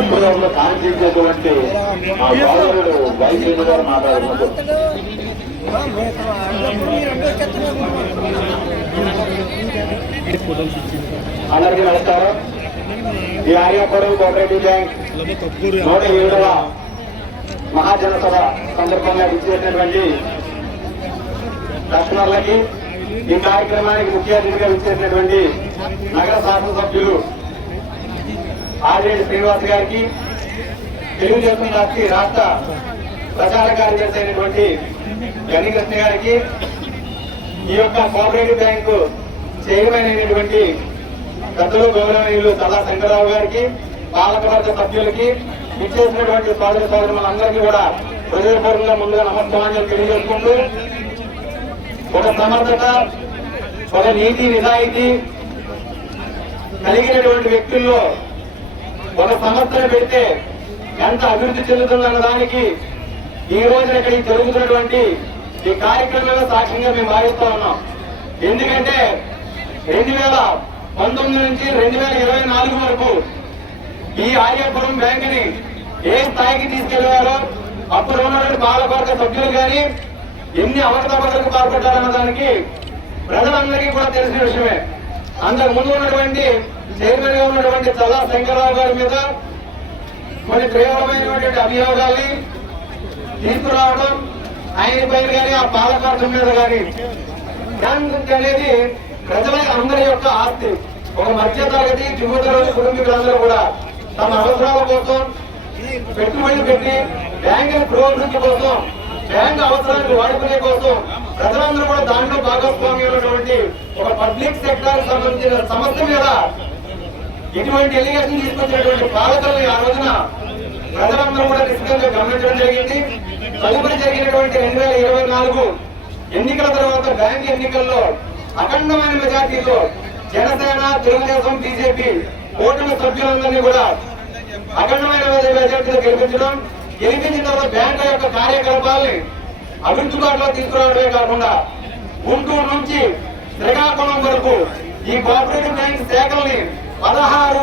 ఉత్తరంలో కాంక్షించేటువంటి మా సోదరుడు వైద్యుడు గారు మాట్లాడుతున్నారు. అందరికీ నమస్కారం. ఈ ఆర్యాపురం కోఆపరేటివ్ బ్యాంక్ 107వ మహాజనసభ సందర్భంగా విచ్చేసినటువంటి కస్టమర్లకి, ఈ కార్యక్రమానికి ముఖ్య అతిథిగా విచ్చేసినటువంటి నగర శాసనసభ్యులు ఆదిరెడ్డి శ్రీనివాస్ గారికి, తెలుగుదేశం పార్టీ రాష్ట్ర ప్రచార కార్యదర్శి అయినటువంటి గణికృష్ణ గారికి, ఈ యొక్క కోఆపరేటివ్ బ్యాంకు చైర్మన్ అయినటువంటి పెద్దలు గౌరవనీయులు చల్లా శంకరరావు గారికి, పాలకవర్గ సభ్యులకి, ఇచ్చేసినటువంటి సోదర సోదరులందరికీ కూడా హృదయపూర్వకంగా ముందుగా నమస్కారాలు తెలియజేసుకుంటూ, ఒక సమర్థత, ఒక నీతి నిజాయితీ కలిగినటువంటి వ్యక్తుల్లో ఒక సంస్థను పెడితే ఎంత అభివృద్ధి చెందుతుందన్న దానికి ఈ రోజున ఇక్కడ జరుగుతున్నటువంటి ఈ కార్యక్రమంలో సాక్ష్యంగా మేము భావిస్తూ ఉన్నాం. ఎందుకంటే 2019 నుంచి 2024 వరకు ఈ ఆర్యాపురం బ్యాంక్ ని ఏ స్థాయికి తీసుకెళ్లారో, అప్పుడు ఉన్నటువంటి పాలకవర్గ సభ్యులు కానీ ఎన్ని అవకతవకలకు పాల్పడ్డారన్న దానికి ప్రజలందరికీ కూడా తెలిసిన విషయమే. అంతకు ముందు ఉన్నటువంటి చైర్మన్ గా ఉన్నటువంటి చల్లా శంకరరావు గారి మీద కొన్ని తీవ్రమైనటువంటి అభియోగాల్ని తీసుకురావడం, ఆయన పైన కానీ ఆ పాలకవర్గం మీద కానీ, బ్యాంక్ అనేది ప్రజల అందరి యొక్క ఆస్తి. ఒక మధ్య తరగతి దిగుదల కుటుంబీకులందరూ కూడా తమ అవసరాల కోసం పెట్టుబడులు పెట్టి బ్యాంకు పురోభివృద్ధి కోసం, బ్యాంకు అవసరాలకు వాడుకునే కోసం ప్రజలందరూ కూడా దాంట్లో భాగస్వామ్యం ఉన్నటువంటి ఒక పబ్లిక్ సెక్టార్ సంబంధించిన సమస్య మీద ఇటువంటి ఎలిగేషన్ తీసుకొచ్చినటువంటి పాలకుల్ని ఆ రోజున ప్రజలందరూ కూడా నిశ్చితంగా గమనించడం జరిగింది. తదుపరి జరిగినటువంటి 2024 ఎన్నికల తర్వాత బ్యాంక్ ఎన్నికల్లో అఖండమైన మెజార్టీతో జనసేన, తెలుగుదేశం, బీజేపీ కూటమి సభ్యులందరినీ కూడా అఖండమైన మెజార్టీతో గెలిపించిన తర్వాత బ్యాంకు యొక్క కార్యకలాపాలని అభివృద్ధి బాటలో తీసుకురావడమే కాకుండా గుంటూరు నుంచి శ్రీకాకుళం వరకు ఈ కోఆపరేటివ్ బ్యాంక్ శాఖల్ని 16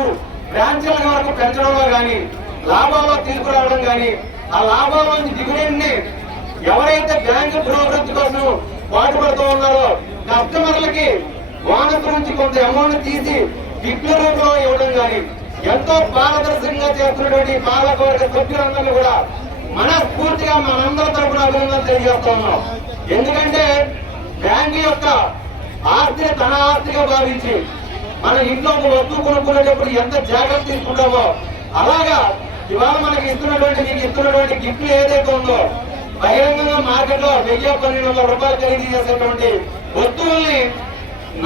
బ్రాంచ్ల వరకు పెంచడంలో కానీ, లాభాల్లో తీసుకురావడం కానీ, ఆ లాభాల నుంచి దిగుబడిని ఎవరైతే బ్యాంకు పురోభివృద్ధి కోసం పాటుపడుతూ ఉన్నారో కస్టమర్లకి బోనస్ నుంచి కొంత అమౌంట్ తీసి గిఫ్ట్ల రూపంలో ఇవ్వడం కానీ ఎంతో పారదర్శకంగా చేస్తున్నటువంటి పాలకవర్గ సభ్యులందరినీ కూడా మనస్ఫూర్తిగా మనందరి తరపున అభినందనలు తెలియజేస్తా ఉన్నాం. ఎందుకంటే బ్యాంకు యొక్క ఆస్తిని తన ఆస్తిగా భావించి మన ఇంట్లో ఒక వస్తువు కొనుక్కునేటప్పుడు ఎంత జాగ్రత్త తీసుకుంటామో, అలాగా ఇవాళ మనకి ఇస్తున్నటువంటి గిఫ్ట్ ఏదైతే ఉందో, బహిరంగంగా మార్కెట్ లో 1000-1200 రూపాయలు ఖరీదు చేసేటువంటి వస్తువుల్ని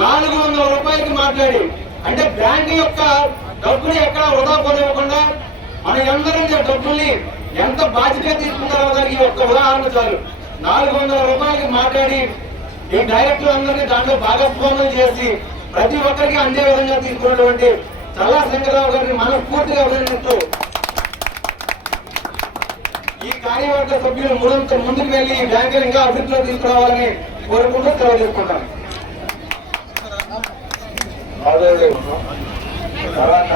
400 రూపాయలకి మాట్లాడి, అంటే బ్యాంకు యొక్క డబ్బుని ఎక్కడ వృధా పోనివ్వకుండా మన అందరి డబ్బుల్ని ఎంత బాధ్యతగా తీసుకుంటారో దానికి ఒక్క ఉదాహరణ చాలు. 400 రూపాయలకి మాట్లాడి ఈ డైరెక్టర్ అందరినీ దాంట్లో భాగస్వామ్యం చేసి ప్రతి ఒక్కరికి అందే విధంగా తీసుకున్నటువంటి చల్లా శంకరరావు గారిని మనస్ఫూర్తిగా అభినందిస్తూ, ఈ కార్యవర్గ సభ్యులు ముందుకు వెళ్లి ఈ బ్యాంకులు ఇంకా అభివృద్ధిలో తీసుకురావాలని కోరుకుంటూ సెలవు తీసుకుంటాను. తర్వాత